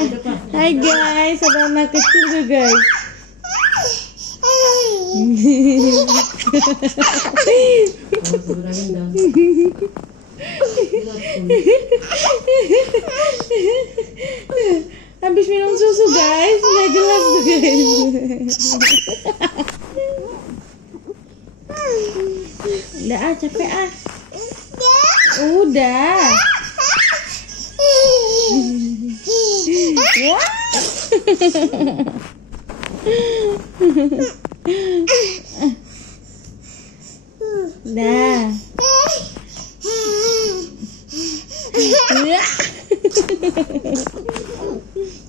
Hai guys, ada anak kecil tuh guys. Habis minum susu guys, nggak jelas tuh guys. Udah capek Udah. Wah. Dah.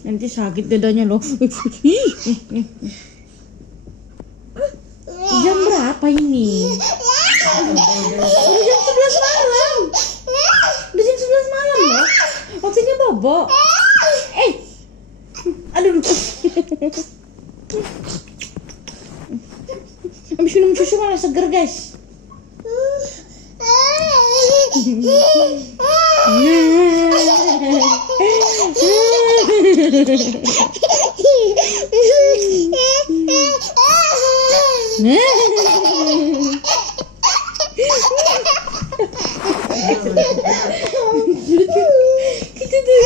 Nanti sakit dadanya loh. Jam berapa ini? Udah jam 11 malam. Udah jam 11 malam loh. Waktunya bobo. Aduh. Habis minum susu malah seger guys. Kita tuh